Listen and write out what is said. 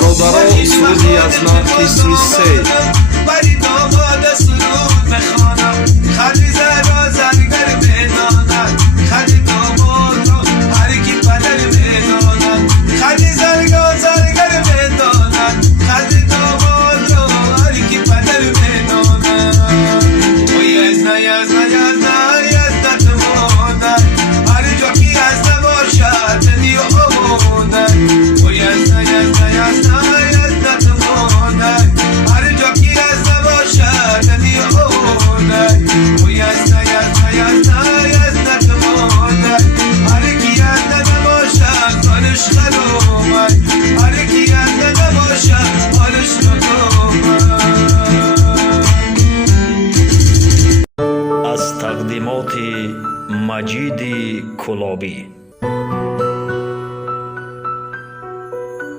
برادران سرودی از نرگس میسی ولی داماد سرود بخوانم خلی زرا زنگر بدانم خلی داماد را هر کی پدر بدانم خلی زرگا زنگر بدانم خلی داماد را هر کی پدر بدانم و یزنا یزنا یزنا یزنا تو مادر هر جا کی از نباشد دلی آمادر و یزنا یزنا یزنا یزنا تو مادر هر جا کی از نباشد دلی آمادر و یزنا یزنا یزنا یزنا تو مادر هر کی از نباشد حالش خرابد هر کی از نباشد حالش خرابد. از تقدیمات مجید کلابی